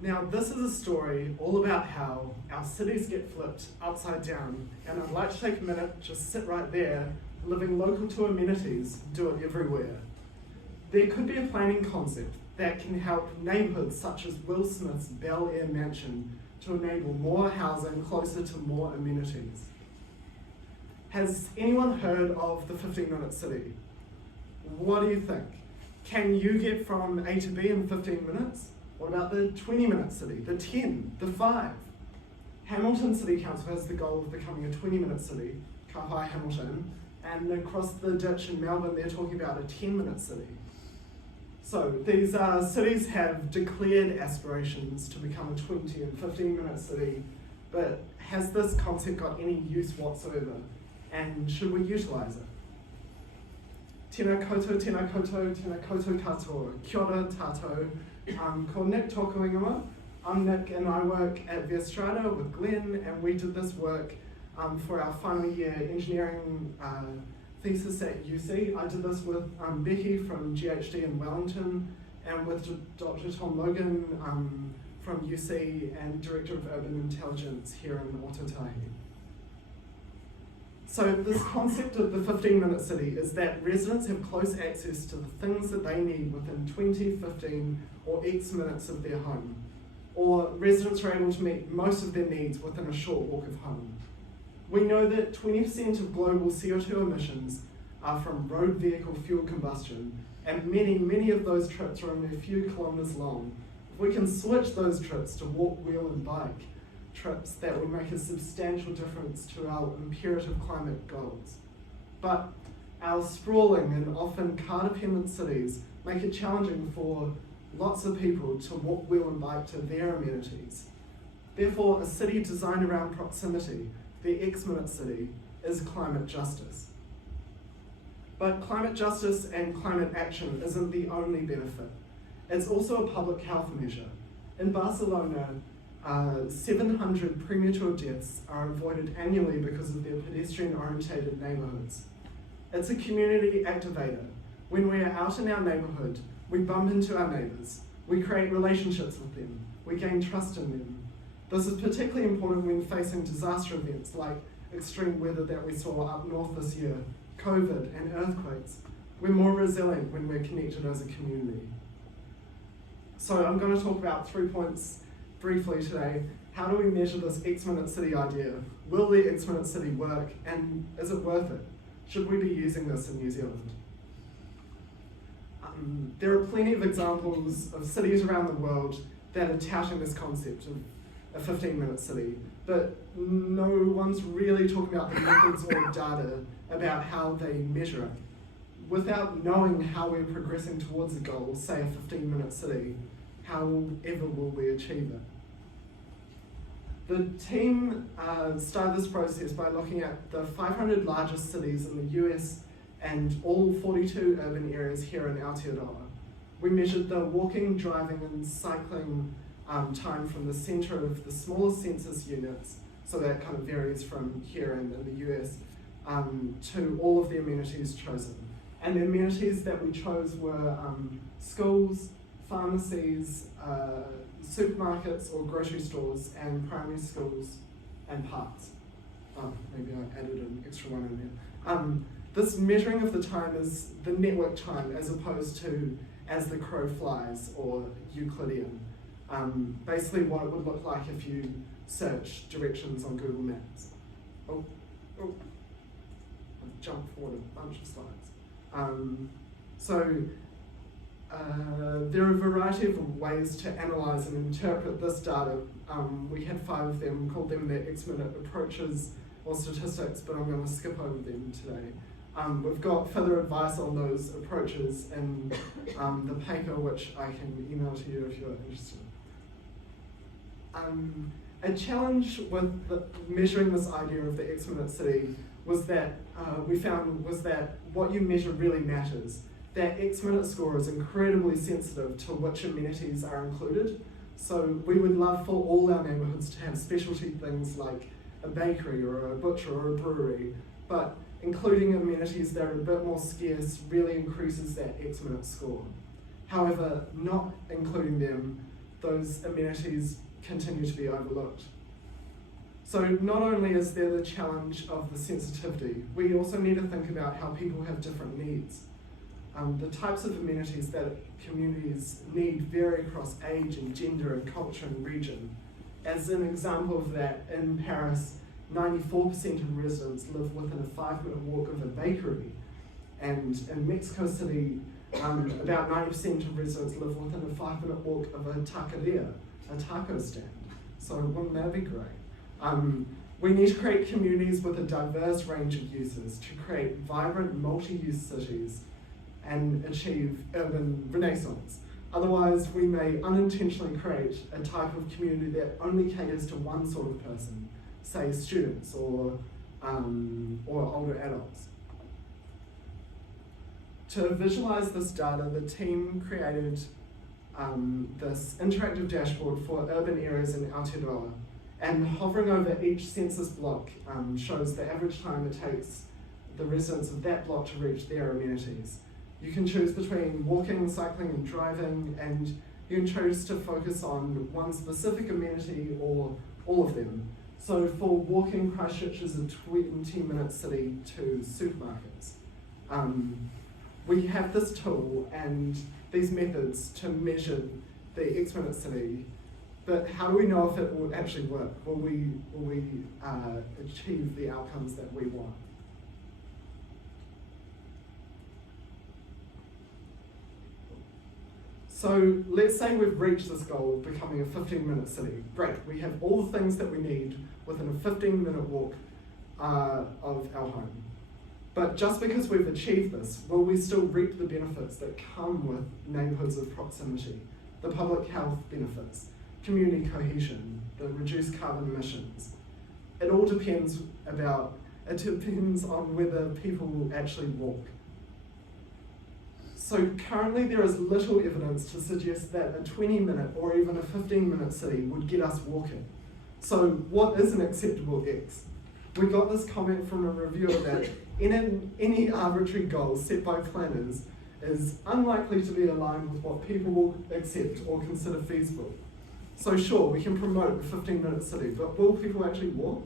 Now, this is a story all about how our cities get flipped upside down, and I'd like to take a minute, just sit right there, living local to amenities, do it everywhere. There could be a planning concept that can help neighbourhoods such as Will Smith's Bel Air mansion to enable more housing closer to more amenities. Has anyone heard of the 15-minute city? What do you think? Can you get from A to B in 15 minutes? What about the 20-minute city, the 10, the 5? Hamilton City Council has the goal of becoming a 20-minute city, ka hai Hamilton, and across the ditch in Melbourne they're talking about a 10-minute city. So these cities have declared aspirations to become a 20 and 15-minute city, but has this concept got any use whatsoever? And should we utilise it? Tēnā koutou, tēnā koutou, tēnā koutou katoa. Kia ora tātou. Ko Nick tōku ingoa. I'm Nick and I work at the Strata with Glenn, and we did this work for our final year engineering thesis at UC. I did this with Becky from GHD in Wellington and with Dr. Tom Logan from UC and Director of Urban Intelligence here in Ōtautahi. So this concept of the 15-minute city is that residents have close access to the things that they need within 20, 15 or X minutes of their home. Or residents are able to meet most of their needs within a short walk of home. We know that 20% of global CO2 emissions are from road vehicle fuel combustion, and many of those trips are only a few kilometres long. If we can switch those trips to walk, wheel and bike trips, that would make a substantial difference to our imperative climate goals. But our sprawling and often car-dependent cities make it challenging for lots of people to walk, wheel and bike to their amenities. Therefore, a city designed around proximity, the X-minute city, is climate justice. But climate justice and climate action isn't the only benefit. It's also a public health measure. In Barcelona, 700 premature deaths are avoided annually because of their pedestrian-orientated neighbourhoods. It's a community activator. When we are out in our neighbourhood, we bump into our neighbours, we create relationships with them, we gain trust in them. This is particularly important when facing disaster events like extreme weather that we saw up north this year, COVID and earthquakes. We're more resilient when we're connected as a community. So I'm going to talk about 3 points briefly today. How do we measure this X-minute city idea? Will the X-minute city work, and is it worth it? Should we be using this in New Zealand? There are plenty of examples of cities around the world that are touting this concept of a 15-minute city, but no one's really talking about the methods or data about how they measure it. Without knowing how we're progressing towards a goal, say a 15-minute city, how ever will we achieve it? The team started this process by looking at the 500 largest cities in the US and all 42 urban areas here in Aotearoa. We measured the walking, driving and cycling time from the centre of the smallest census units, so that kind of varies from here in the US, to all of the amenities chosen. And the amenities that we chose were schools, pharmacies, supermarkets or grocery stores, and primary schools and parks. Maybe I added an extra one in there. This measuring of the time is the network time as opposed to as the crow flies or Euclidean. Basically what it would look like if you search directions on Google Maps. I jumped forward a bunch of slides. There are a variety of ways to analyse and interpret this data. We had 5 of them, called them the X-minute approaches or statistics, but I'm going to skip over them today. We've got further advice on those approaches in the paper, which I can email to you if you're interested. A challenge with measuring this idea of the X-minute city was that we found was that what you measure really matters. That X-minute score is incredibly sensitive to which amenities are included. So we would love for all our neighbourhoods to have specialty things like a bakery or a butcher or a brewery, but including amenities that are a bit more scarce really increases that X-minute score. However, not including them those amenities continue to be overlooked. So not only is there the challenge of the sensitivity, we also need to think about how people have different needs. The types of amenities that communities need vary across age and gender and culture and region. As an example of that, in Paris, 94% of residents live within a 5-minute walk of a bakery. And in Mexico City, about 90% of residents live within a 5-minute walk of a taqueria, a taco stand. So wouldn't that be great? We need to create communities with a diverse range of uses to create vibrant multi-use cities and achieve urban renaissance. Otherwise, we may unintentionally create a type of community that only caters to one sort of person, say students or older adults. To visualize this data, the team created this interactive dashboard for urban areas in Aotearoa, and hovering over each census block shows the average time it takes the residents of that block to reach their amenities. You can choose between walking, cycling and driving, and you can choose to focus on one specific amenity or all of them. So for walking, Christchurch is a 20-minute city to supermarkets. We have this tool and these methods to measure the X-minute city, but how do we know if it will actually work? Will we achieve the outcomes that we want? So let's say we've reached this goal of becoming a 15-minute city. Great, we have all the things that we need within a 15-minute walk of our home. But just because we've achieved this, will we still reap the benefits that come with neighbourhoods of proximity? The public health benefits, community cohesion, the reduced carbon emissions. It all depends on whether people will actually walk. So currently there is little evidence to suggest that a 20-minute or even a 15-minute city would get us walking. So what is an acceptable X? We got this comment from a reviewer that any arbitrary goal set by planners is unlikely to be aligned with what people will accept or consider feasible. So sure, we can promote a 15-minute city, but will people actually walk?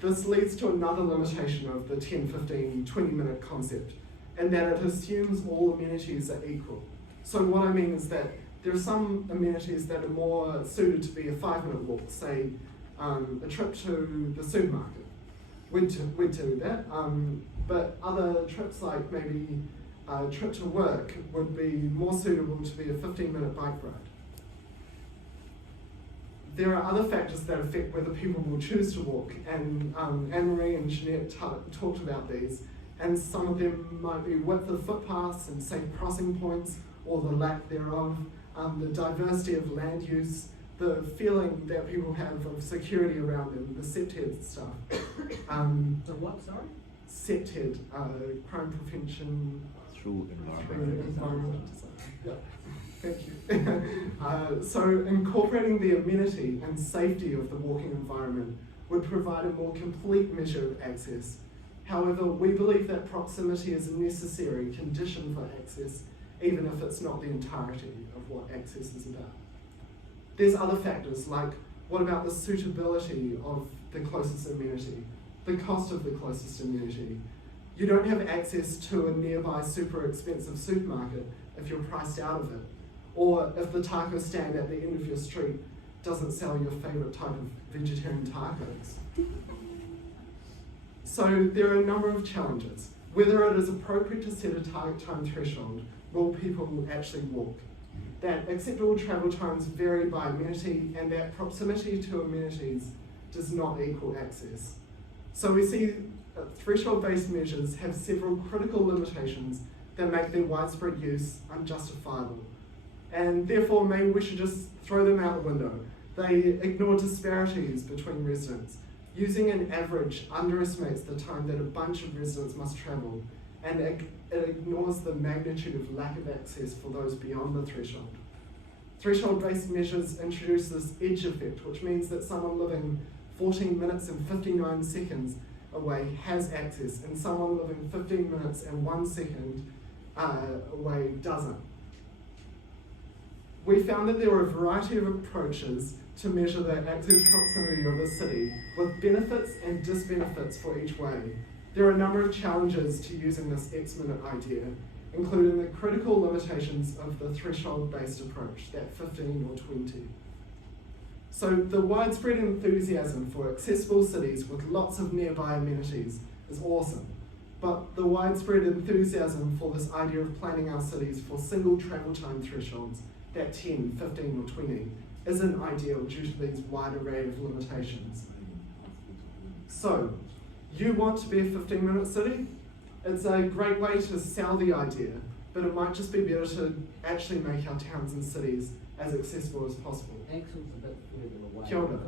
This leads to another limitation of the 10, 15, 20-minute concept, and that it assumes all amenities are equal. So what I mean is that there are some amenities that are more suited to be a 5-minute walk, say a trip to the supermarket. We'd do that, but other trips like maybe a trip to work would be more suitable to be a 15-minute bike ride. There are other factors that affect whether people will choose to walk, and Anne-Marie and Jeanette talked about these, and some of them might be width of footpaths and safe crossing points, or the lack thereof, the diversity of land use, the feeling that people have of security around them, the SEPTED stuff. The what, sorry? SEPTED, crime prevention through environmental design. Yeah. Thank you. So incorporating the amenity and safety of the walking environment would provide a more complete measure of access. However, we believe that proximity is a necessary condition for access, even if it's not the entirety of what access is about. There's other factors like, what about the suitability of the closest amenity, the cost of the closest amenity? You don't have access to a nearby super expensive supermarket if you're priced out of it, or if the taco stand at the end of your street doesn't sell your favorite type of vegetarian tacos. So there are a number of challenges. Whether it is appropriate to set a target time threshold, will people actually walk? That acceptable travel times vary by amenity, and that proximity to amenities does not equal access. So we see threshold-based measures have several critical limitations that make their widespread use unjustifiable. And therefore, maybe we should just throw them out the window. They ignore disparities between residents. Using an average underestimates the time that a bunch of residents must travel, and it ignores the magnitude of lack of access for those beyond the threshold. Threshold-based measures introduce this edge effect, which means that someone living 14 minutes and 59 seconds away has access, and someone living 15 minutes and 1 second away doesn't. We found that there were a variety of approaches to measure the access proximity of a city, with benefits and disbenefits for each way. There are a number of challenges to using this X-minute idea, including the critical limitations of the threshold-based approach, that 15 or 20. So the widespread enthusiasm for accessible cities with lots of nearby amenities is awesome, but the widespread enthusiasm for this idea of planning our cities for single travel time thresholds, that 10, 15 or 20, isn't ideal due to these wide array of limitations. So, you want to be a 15-minute city? It's a great way to sell the idea, but it might just be better to actually make our towns and cities as accessible as possible. Axel's a bit further away. Kia ora.